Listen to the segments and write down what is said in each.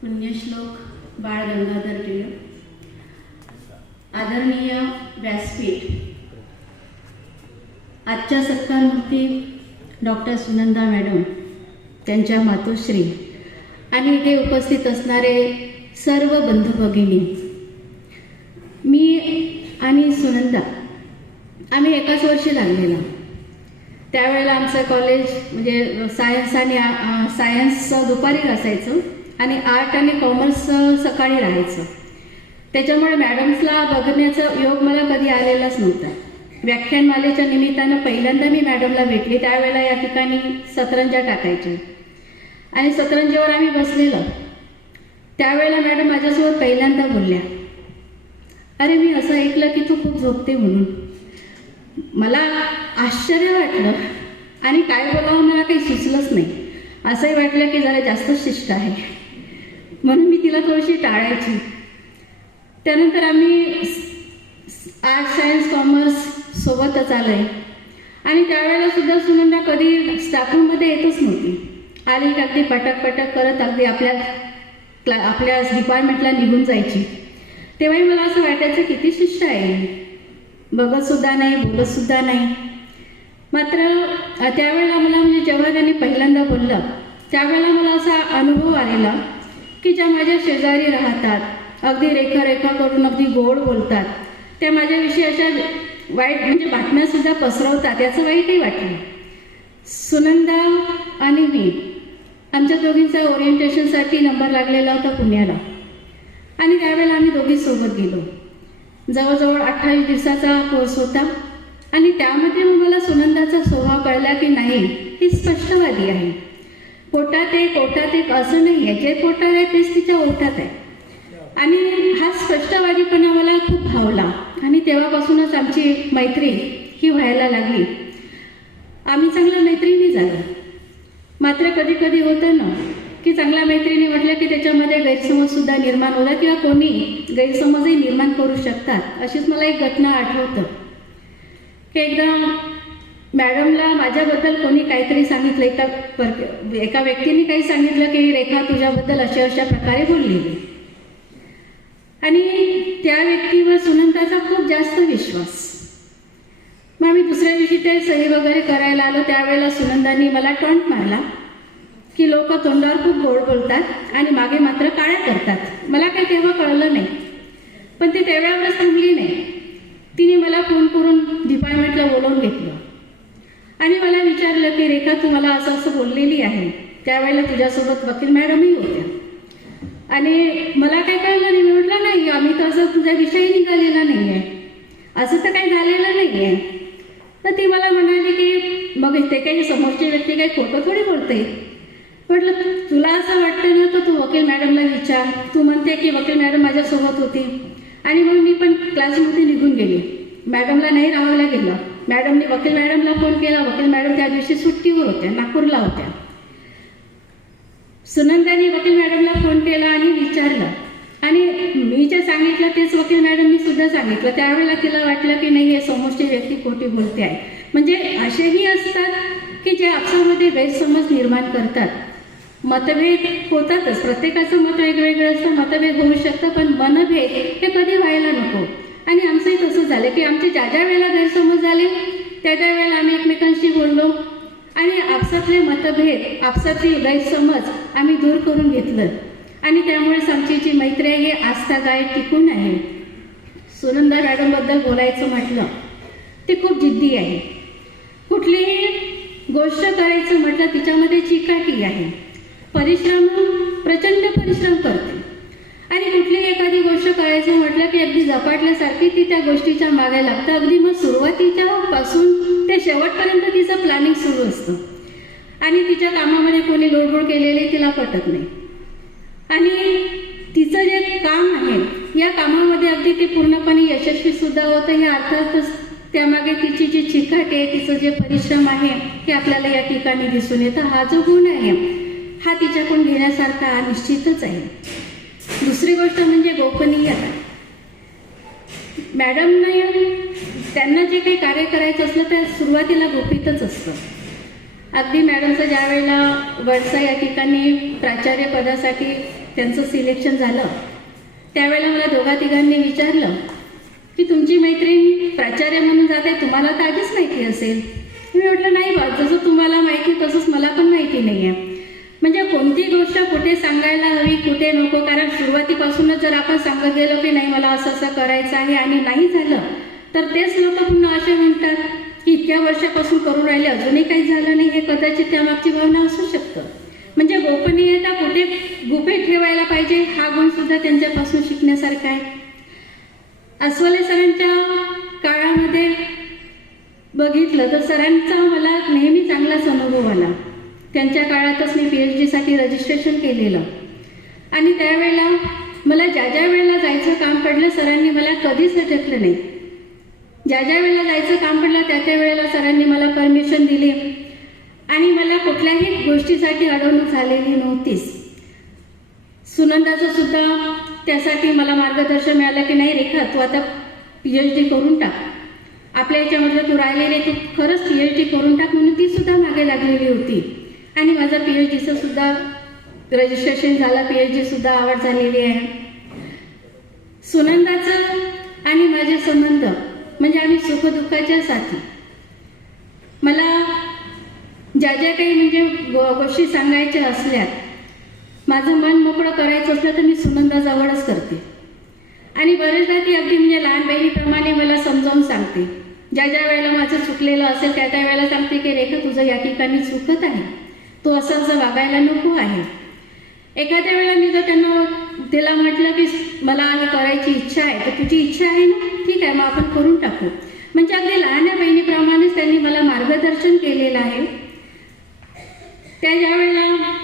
पुण्यश्लोक बाळ गंगाधर टिळक, आदरणीय व्यासपीठ, आजच्या सत्कारमूर्ती डॉक्टर सुनंदा मॅडम, त्यांच्या मातोश्री आणि इथे उपस्थित असणारे सर्व बंधू भगिनी, मी आणि सुनंदा आम्ही एकाच वर्षी लागलेला. त्यावेळेला आमचं कॉलेज म्हणजे सायन्स दुपारी असायचं आणि आर्ट आणि कॉमर्स सकाळी राहायचं. त्याच्यामुळे मॅडम्सला बघण्याचा योग मला कधी आलेलाच नव्हता. व्याख्यानमालेच्या निमित्तानं पहिल्यांदा मी मॅडमला भेटली. त्यावेळेला या ठिकाणी सतरंजा टाकायचे आणि सतरंजीवर आम्ही बसलेलो. त्यावेळेला मॅडम माझ्यासोबत पहिल्यांदा बोलल्या, अरे मी असं ऐकलं की तू खूप झोपते म्हणून. मला आश्चर्य वाटलं आणि काय बोलावं मला काही सुचलंच नाही. असंही वाटलं की जरा जास्त शिस्त आहे म्हणून मी तिला थोडीशी टाळायची. त्यानंतर आम्ही आर्ट सायन्स कॉमर्स सोबतच आलोय आणि त्यावेळेला सुद्धा सुनंदा कधी स्टाफरूममध्ये येतच नव्हती. आली की अगदी पटक पटक करत अगदी आपल्या डिपार्टमेंटला निघून जायची. तेव्हाही मला असं वाटायचं किती शिष्ट आहे, बघत सुद्धा नाही, बोलत सुद्धा नाही. मात्र त्यावेळेला मला म्हणजे जेव्हा त्यांनी पहिल्यांदा बोललं त्यावेळेला मला असा अनुभव आलेला की ज्या माझ्या शेजारी राहतात, अगदी रेखा करून अगदी गोड बोलतात, त्या माझ्याविषयी अशा वाईट म्हणजे बातम्यासुद्धा पसरवतात, याचं वाईटही वाटलं. सुनंदा आणि मी, आमच्या दोघींचा ओरिएंटेशनसाठी नंबर लागलेला होता पुण्याला आणि त्यावेळेला आम्ही दोघी सोबत गेलो. जवळजवळ 28 दिवसाचा कोर्स होता आणि त्यामध्ये मला सुनंदाचा स्वभाव कळला की नाही, ही स्पष्टवादी आहे. पोटात एक असं नाही आहे, जे पोटात आहे तेच तिच्या ओठात आहे. आणि हा स्पष्टवादीपणा मला खूप भावला आणि तेव्हापासूनच आमची मैत्री ही व्हायला लागली. आम्ही चांगल्या मैत्रिणी झालो. मात्र कधी कधी होतं ना की चांगल्या मैत्रिणी म्हटलं की त्याच्यामध्ये गैरसमज सुद्धा निर्माण होतात किंवा कोणी गैरसमजही निर्माण करू शकतात. अशीच मला एक घटना आठवतं की एकदा मॅडमला माझ्याबद्दल कोणी काहीतरी सांगितलं, एका व्यक्तीने काही सांगितलं की रेखा तुझ्याबद्दल अशा प्रकारे बोललेली आणि त्या व्यक्तीवर सुनंदाचा खूप जास्त विश्वास. मग आम्ही दुसऱ्या दिवशी ते सही वगैरे करायला आलो. त्यावेळेला सुनंदानी मला टॉन्ट मारला की लोक तोंडावर खूप गोड बोलतात आणि मागे मात्र काळ्या करतात. मला काही तेव्हा कळलं नाही, पण ती तेव्हावरच थांबली नाही. तिने मला फोन करून डिपार्टमेंटला बोलावून घेतलं आणि मला विचारलं की रेखा तू मला असं असं बोललेली आहे. त्यावेळेला तुझ्यासोबत वकील मॅडमही होत्या आणि मला काही कळलं नाही. मी म्हटलं नाही, आम्ही तर असं तुझा विषय निघालेला नाही आहे, असं तर काही झालेलं नाही आहे. तर ती मला म्हणाली की मग ते काही समोरची व्यक्ती काही खोटं थोडी बोलते. म्हटलं तुला असं वाटतं ना तर तू वकील मॅडमला विचार. तू म्हणते की वकील मॅडम माझ्यासोबत होती. आणि मग मी पण क्लासमध्ये निघून गेली. मॅडमला नाही राहायला गेलं. मॅडमने वकील मॅडमला फोन केला. वकील मॅडम त्या दिवशी सुट्टीवर होत्या, नागपूरला होत्या. सुनंदाने वकील मॅडमला फोन केला आणि विचारलं आणि मी जे सांगितलं तेच वकील मॅडमनी सुद्धा सांगितलं. त्यावेळेला तिला वाटलं की नाही, हे समोरची व्यक्ती खोटी बोलते आहे. म्हणजे असेही असतात की जे आपसामध्ये गैरसमज निर्माण करतात. मतभेद होतातच, प्रत्येकाचं मत वेगवेगळं असतं, मतभेद होऊ शकतं, पण मनभेद हे कधी व्हायला नको. आणि आमचंही तसं झालं की आमचे ज्या वेळेला गैरसमज झाले त्या वेळेला आम्ही एकमेकांशी बोललो आणि आपसातले मतभेद, आपसातील गैरसमज आम्ही दूर करून घेतलं आणि त्यामुळेच आमची जी मैत्री आहे आजतागायत टिकून आहे. सुनंदा मॅडमबद्दल बोलायचं म्हटलं, ती खूप जिद्दी आहे. कुठलीही गोष्ट करायचं म्हटलं तिच्यामध्ये चिकाटी आहे. प्रचंड परिश्रम करते आणि कुठलीही एखादी गोष्ट करायचं म्हटलं की अगदी झपाटल्यासारखी ती त्या गोष्टीच्या मागे लागतं. अगदी मग सुरुवातीच्या पासून ते शेवटपर्यंत तिचं प्लॅनिंग सुरू असतं आणि तिच्या कामामध्ये कोणी लोडबोड केलेले तिला पटत नाही. आणि तिचं जे काम आहे या कामामध्ये अगदी ते पूर्णपणे यशस्वी सुद्धा होतं. हे अर्थातच त्यामागे तिची जी चिकाटी आहे, तिचं जे परिश्रम आहे हे आपल्याला या ठिकाणी दिसून येतं. हा जो गुण आहे हा तिच्याकडून घेण्यासारखा निश्चितच आहे. दुसरी गोष्ट म्हणजे गोपनीयता. मॅडमने त्यांना जे काही कार्य करायचं असलं तर सुरुवातीला गोपितच असतं अगदी मॅडमचं ज्या वेळेला वडसा या ठिकाणी प्राचार्य पदासाठी त्यांचं सिलेक्शन झालं त्यावेळेला मला दोघा तिघांनी विचारलं की तुमची मैत्रीण प्राचार्य म्हणून जाते, तुम्हाला तर आधीच माहिती असेल. मी म्हटलं नाही बा, जसं तुम्हाला माहिती तसंच मला पण माहिती नाही आहे. म्हणजे कोणती गोष्ट कुठे सांगायला हवी कुठे नको, कारण सुरुवातीपासूनच जर आपण सांगत गेलो की नाही मला असं असं करायचं आहे आणि नाही झालं तर तेच लोक पुन्हा असे म्हणतात की इतक्या वर्षापासून करून राहिले अजूनही काही झालं नाही. हे कदाचित त्यामागची भावना असू शकतं. म्हणजे गोपनीयता कुठे गुपित ठेवायला पाहिजे हा गुण सुद्धा त्यांच्यापासून शिकण्यासारखा आहे. अस्वले सरांच्या काळामध्ये बघितलं तर सरांचा मला नेहमी चांगलाच अनुभव आला. त्यांच्या काळातच मी PhD साठी रजिस्ट्रेशन केलेलं आणि त्यावेळेला मला ज्या ज्या वेळेला जायचं काम पडलं सरांनी मला कधीच हटकलं नाही. ज्या ज्या वेळेला जायचं काम पडलं त्या त्या वेळेला सरांनी मला परमिशन दिली आणि मला कुठल्याही गोष्टीसाठी अडवणूक झालेली नव्हतीच. सुनंदाचं सुद्धा त्यासाठी मला मार्गदर्शन मिळालं की नाही रेखा तू आता PhD करून टाक, आपल्या याच्यामधलं तू राहिलेले तू खरंच PhD करून टाक, म्हणून ती सुद्धा मागे लागलेली होती आणि माझं PhDचं सुद्धा रजिस्ट्रेशन झालं, PhD सुद्धा आवड झालेली आहे. सुनंदाचं आणि माझे संबंध म्हणजे आम्ही सुखदुःखाच्या साथी. मला ज्या ज्या काही म्हणजे गोष्टी सांगायच्या असल्या, माझं मन मोकळं करायचं असलं तर मी सुनंदाजवळच करते आणि बरेचदा ती अगदी म्हणजे लहान बहिणीप्रमाणे मला समजावून सांगते. ज्या ज्या वेळेला माझं चुकलेलं असेल त्या त्या वेळेला सांगते की रेखा तुझं या ठिकाणी चुकत आहे, तू असं असं वागायला नको आहे. एखाद्या वेळेला मी जर तिला म्हटलं की मला हे करायची इच्छा आहे तर तुझी इच्छा आहे ना, ठीक आहे मग आपण करून टाकू. म्हणजे अगदी लहान बहिणीप्रमाणेच त्यांनी मला मार्गदर्शन केलेलं आहे. त्या ज्या वेळेला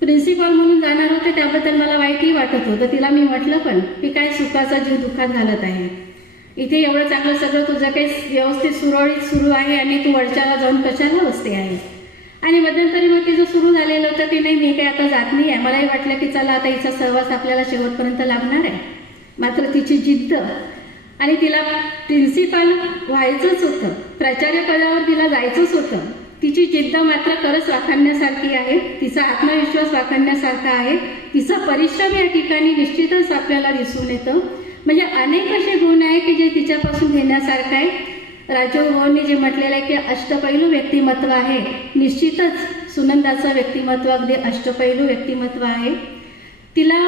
प्रिन्सिपल म्हणून जाणार होते त्याबद्दल मला वाईटही वाटत होतं. तिला मी म्हटलं पण की काय सुखाचा जीव दुःखात घालत आहे, इथे एवढं चांगलं सगळं तुझं काही व्यवस्थित सुरळीत सुरू आहे आणि तू वडच्याला जाऊन कशाला बसते आहे. आणि मध्यंतरी मग तिचं सुरू झालेलं होतं की नाही मी काही आता जात नाही आहे. मलाही वाटलं की चला आता हिचा सहवास आपल्याला शेवटपर्यंत लागणार आहे. मात्र तिची जिद्द आणि तिला प्रिन्सिपल व्हायचंच होतं, प्राचार्य पदावर तिला जायचंच होतं. तिची जिद्द मात्र खरंच वाखाणण्यासारखी आहे, तिचा आत्मविश्वास वाखाणण्यासारखा आहे, तिचा परिश्रम या ठिकाणी निश्चितच आपल्याला दिसून येतं. म्हणजे अनेक असे गुण आहे की जे तिच्यापासून घेण्यासारखं आहे. राजीव भाऊंनी जे म्हटलेलं आहे की अष्टपैलू व्यक्तिमत्व आहे, निश्चितच सुनंदाचं व्यक्तिमत्व अगदी अष्टपैलू व्यक्तिमत्व आहे. तिला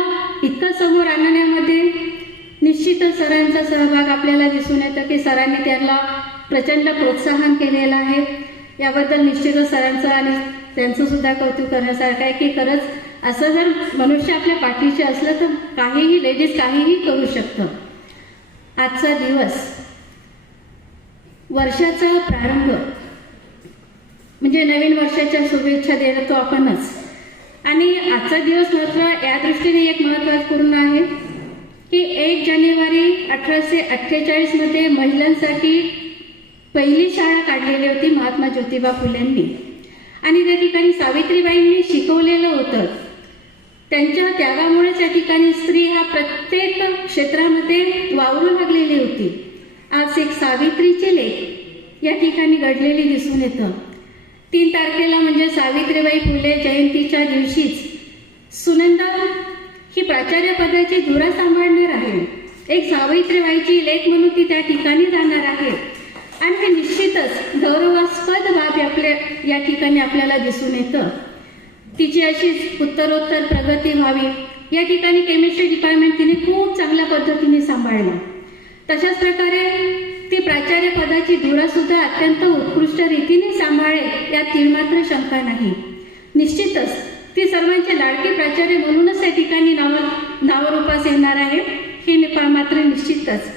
इतकं समोर आणण्यामध्ये निश्चितच सरांचा सहभाग आपल्याला दिसून येतं की सरांनी त्यांना प्रचंड प्रोत्साहन केलेलं आहे. याबद्दल निश्चितच सरांचं आणि त्यांचं सुद्धा कौतुक करण्यासारखं आहे की खरंच असं जर मनुष्य आपल्या पाठीशी असलं तर काहीही लेडीज काहीही करू शकतं. आजचा दिवस वर्षाचा प्रारंभ म्हणजे नवीन वर्षाच्या शुभेच्छा देतो आपणच. आणि आजचा दिवस मात्र या दृष्टीने एक महत्त्वपूर्ण आहे की 1 जानेवारी 1848 मध्ये महिलांसाठी पहिली शाळा काढलेली होती महात्मा ज्योतिबा फुलेंनी आणि त्या ठिकाणी सावित्रीबाईंनी शिकवलेलं होतं. त्यांच्या त्यागामुळेच या ठिकाणी स्त्री हा प्रत्येक क्षेत्रामध्ये वावरू लागलेली होती. आज एक सावित्रीचे लेख या ठिकाणी घडलेली दिसून येतं. 3 तारखेला म्हणजे सावित्रीबाई फुले जयंतीच्या दिवशीच सुनंदा ही प्राचार्य पदाची धुरा सांभाळणार आहे. एक सावित्रीबाईची लेख म्हणून ती त्या ठिकाणी जाणार आहे आणि निश्चितच गौरवास्पद बाब आपल्या या ठिकाणी आपल्याला दिसून येतं. तिची अशीच उत्तरोत्तर प्रगती व्हावी या ठिकाणी केमिस्ट्री डिपार्टमेंट तिने खूप चांगल्या पद्धतीने सांभाळलं. तशाच प्रकारे ती प्राचार्य पदाची धुरा सुद्धा अत्यंत उत्कृष्ट रीतीने सांभाळेल यात तीळमात्र शंका नाही. निश्चितच ती सर्वांची लाडकी प्राचार्य म्हणूनच त्या ठिकाणी नावारूपास येणार आहे हे मात्र निश्चितच.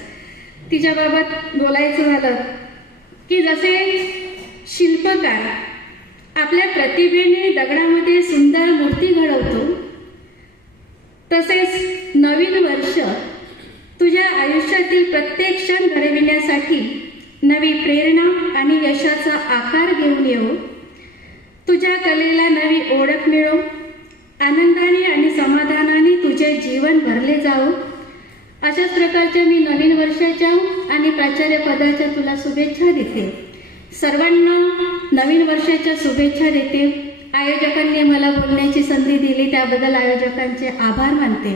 तिच्याबाबत बोलायचं झालं की जसे शिल्पकार आपल्या प्रतिभेने दगडामध्ये सुंदर मूर्ती घडवतो तसेच नवीन वर्ष तुझ्या आयुष्यातील प्रत्येक क्षण घडविण्यासाठी नवी प्रेरणा आणि यशाचा आकार घेऊन येऊ. तुझ्या कलेला नवी ओळख मिळो. आनंदाने आणि समाधानाने तुझे जीवन भरले जावो. अशाच प्रकारच्या मी नवीन वर्षाच्या आणि प्राचार्य पदाच्या तुला शुभेच्छा देते. सर्वांना नवीन वर्षाच्या शुभेच्छा देते. आयोजकांनी मला बोलण्याची संधी दिली त्याबद्दल आयोजकांचे आभार मानते.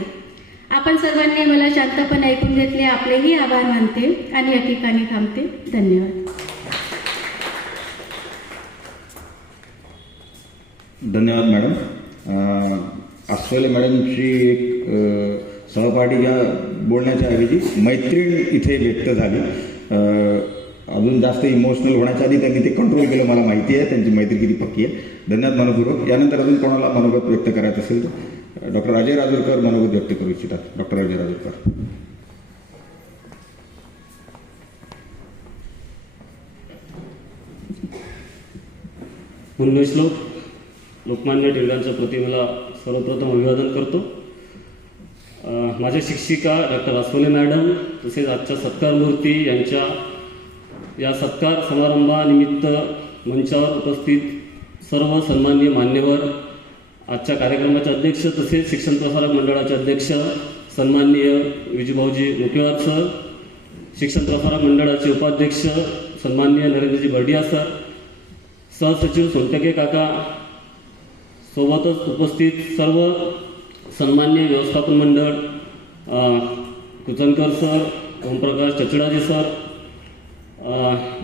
आपण सर्वांनी मला शांतपणे ऐकून घेतले, आपलेही आभार मानते आणि या ठिकाणी थांबते. धन्यवाद. धन्यवाद मॅडम. अस्वले मॅडमची एक सहपाठीच्या बोलण्याच्या ऐवजी मैत्रीण इथे व्यक्त झाली. अजून जास्त इमोशनल होण्याच्या आधी त्यांनी ते कंट्रोल केलं, मला माहिती आहे त्यांची मैत्री किती पक्की आहे. धन्यवाद मनपूर्वक. यानंतर अजून कोणाला मनोगत व्यक्त करायचं असेल तर डॉक्टर अजय राजूरकर मनोगत व्यक्त करू इच्छितात. डॉक्टर अजय राजूरकर. मुन्ने श्लोक. लोकमान्य टिळकांच्या प्रतिमेला सर्वप्रथम अभिवादन करतो. माझ्या शिक्षिका डॉक्टर अस्वले मॅडम तसेच आजच्या सत्कार मूर्ती यांच्या या सत्कार समारंभानिमित्त मंचावर उपस्थित सर्व सन्माननीय मान्यवर, आजच्या कार्यक्रमाचे अध्यक्ष तसेच शिक्षण प्रसारक मंडळाचे अध्यक्ष सन्माननीय विजूभाऊजी मुकेवार सर, शिक्षण प्रसारक मंडळाचे उपाध्यक्ष सन्माननीय नरेंद्रजी बर्डिया सर, सहसचिव सोनटके काका, सोबतच उपस्थित सर्व सन्माननीय व्यवस्थापन मंडळ, कुचनकर सर, ओमप्रकाश चचडाजी सर,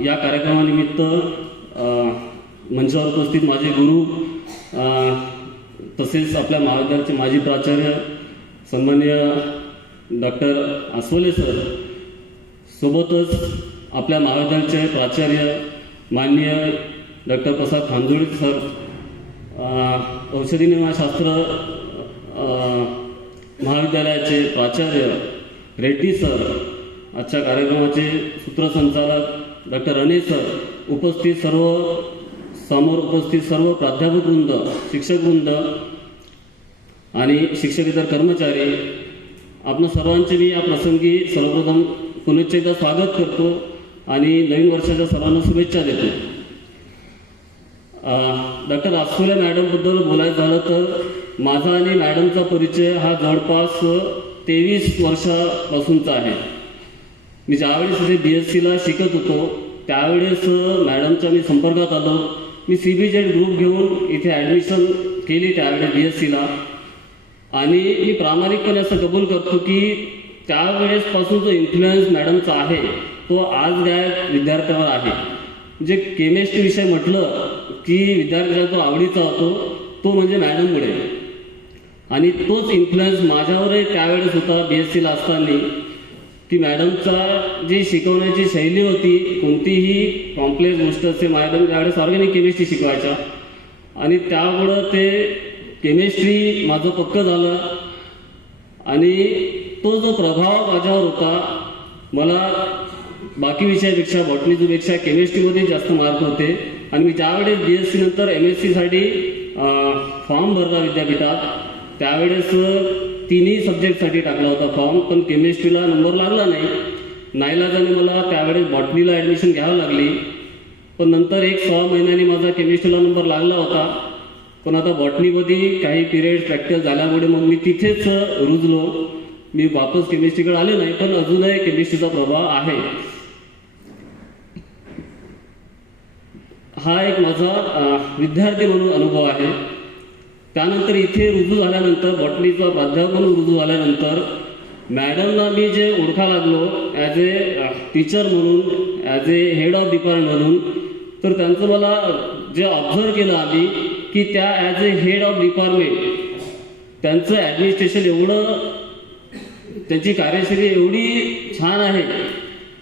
या कार्यक्रमानिमित्त मंचावर उपस्थित माझे गुरु तसेच आपल्या महाविद्यालयाचे माजी प्राचार्य सन्माननीय डॉक्टर अस्वले सर, सोबतच आपल्या महाविद्यालयाचे प्राचार्य माननीय डॉक्टर प्रसाद खांजोळे सर, औषधी निर्माणशास्त्र महाविद्यालयाचे प्राचार्य रेड्डी सर, आजच्या कार्यक्रमाचे सूत्रसंचालक डॉक्टर अने सर, उपस्थित समोर उपस्थित सर्व प्राध्यापकवृंद, शिक्षकवृंद आणि शिक्षकेतर कर्मचारी, आपण सर्वांचे मी या प्रसंगी सर्वप्रथम पुनश्च एकदा स्वागत करतो आणि नवीन वर्षाच्या सर्वांना शुभेच्छा देतो. डॉक्टर अस्वले मॅडमबद्दल बोलायचं झालं तर माझा आणि मॅडमचा परिचय हा जवळपास 23 वर्षापासूनचा आहे. मी ज्यावेळेस इथे BScला शिकत होतो त्यावेळेस मॅडमच्या मी संपर्कात आलो. मी CBZ ग्रुप घेऊन इथे ॲडमिशन केली त्यावेळेस BScला, आणि मी प्रामाणिकपणे असं कबूल करतो की त्यावेळेसपासून जो इन्फ्लुएन्स मॅडमचा आहे तो आज या विद्यार्थ्यावर आहे. म्हणजे केमिस्ट्री विषय म्हटलं की विद्यार्थ्याचा जो आवडीचा होतो तो म्हणजे मॅडममुळे, आणि तोच इन्फ्लुएन्स माझ्यावरही त्यावेळेस होता BScला असताना, की मॅडमचा जी शिकवण्याची शैली होती, कोणतीही कॉम्प्लेक्स गोष्ट असे मॅडम त्यावेळेस ऑर्गॅनिक केमिस्ट्री शिकवायच्या, आणि त्यामुळं ते केमिस्ट्री माझं पक्कं झालं. आणि तो जो प्रभाव माझ्यावर होता, मला बाकी विषयापेक्षा बॉटनीपेक्षा केमिस्ट्रीमध्ये जास्त मार्क होते. आणि मी ज्यावेळेस BSc नंतर MScसाठी फॉर्म भरला विद्यापीठात त्यावेळेस 3ही सब्जेक्टसाठी टाकला होता फॉर्म, पण केमिस्ट्रीला नंबर लागला नाही. नाईलाजाने मला त्यावेळेस बॉटनीला ॲडमिशन घ्यावी लागली, पण नंतर 1-6 महिन्यांनी माझा केमिस्ट्रीला नंबर लागला होता. पण आता बॉटनीमध्ये काही पिरियड प्रॅक्टिस झाल्यामुळे मग मी तिथेच रुजलो. मी वापस केमिस्ट्रीकडे आले नाही, पण अजूनही केमिस्ट्रीचा प्रभाव आहे. हा एक माझा विद्यार्थी म्हणून अनुभव आहे. त्यानंतर इथे रुजू झाल्यानंतर, बॉटनीचा प्राध्यापक म्हणून रुजू झाल्यानंतर मॅडमना मी जे ओळखा लागलो ॲज ए टीचर म्हणून, as A head of department म्हणून, तर त्यांचं मला जे ऑब्झर्व केलं आम्ही की त्या as A head of department त्यांचं ॲडमिनिस्ट्रेशन एवढं, त्यांची कार्यशैली एवढी छान आहे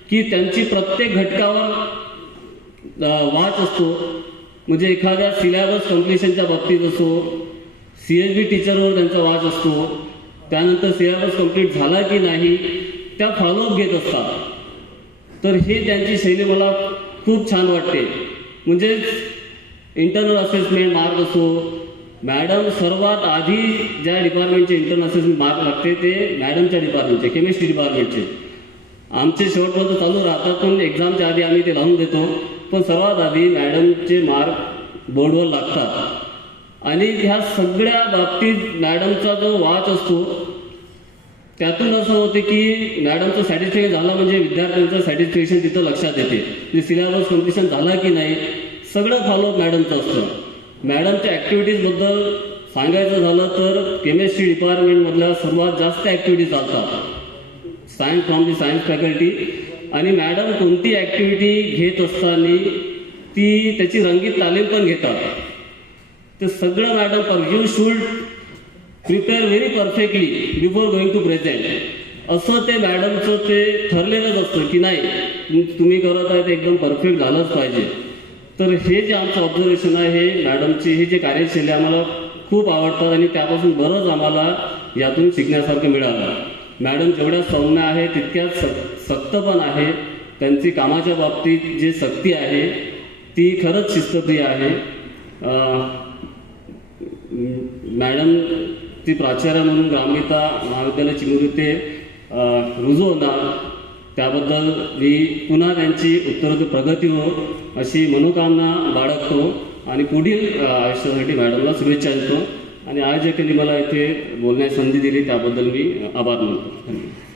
की त्यांची प्रत्येक घटकावर वाच असतो. म्हणजे एखाद्या सिलेबस कम्प्लिशनच्या बाबतीत असो, CSB टीचरवर त्यांचा वाच असतो, त्यानंतर सिलेबस कंप्लीट झाला की नाही त्या फॉलोअप घेत असतात. तर हे त्यांची शैली मला खूप छान वाटते. म्हणजे इंटरनल असेसमेंट मार्क असो, मॅडम सर्वात आधी ज्या डिपार्टमेंटचे इंटरनल असेसमेंट मार्क लागते ते मॅडमच्या डिपार्टमेंटचे, केमिस्ट्री डिपार्टमेंटचे. आमचे शेवटपर्यंत चालू राहतात, पण एक्झामच्या आधी आम्ही ते लावून देतो, पण सर्वात आधी मॅडमचे मार्क बोर्डवर लागतात. आणि ह्या सगळ्या बाबतीत मॅडमचा जो वाच असतो त्यातून असं होते की मॅडमचं सॅटिस्फॅक्शन झालं म्हणजे विद्यार्थ्यांचं सॅटिस्फॅक्शन तिथं लक्षात येते. म्हणजे सिलेबस कम्प्लिशन झाला की नाही सगळं फॉलोअप मॅडमचं असतं. मॅडमच्या ॲक्टिव्हिटीजबद्दल सांगायचं झालं तर केमिस्ट्री डिपार्टमेंटमधल्या सर्वात जास्त ॲक्टिव्हिटीज चालतात science from the science faculty. आणि मॅडम कोणती ॲक्टिव्हिटी घेत असताना ती त्याची रंगीत तालीम पण घेतात. ते सगळं madam you should prepare very perfectly before going to present असं ते मॅडमचं ते ठरलेलंच असतं की नाही तुम्ही करत आहे ते एकदम परफेक्ट झालंच पाहिजे. तर हे जे आमचं ऑब्झर्वेशन आहे हे मॅडमची हे जे कार्यशैली आम्हाला खूप आवडतात आणि त्यापासून बरंच आम्हाला यातून शिकण्यासारखं मिळालं. मॅडम जेवढ्या सौम्य आहे तितक्याच सक्त पण आहे. त्यांची कामाच्या बाबतीत जे सक्ती आहे ती खरंच शिस्तप्रिय आहे. मॅडम ती प्राचार्य म्हणून ग्रामगीता महाविद्यालय चिमुरी ते रुजू होणार त्याबद्दल मी पुन्हा त्यांची उत्तरोत्तर प्रगती हो अशी मनोकामना बाळगतो आणि पुढील आयुष्यासाठी मॅडमला शुभेच्छा देतो. आणि आयोजकांनी मला इथे बोलण्याची संधी दिली त्याबद्दल मी आभार मानतो. धन्यवाद.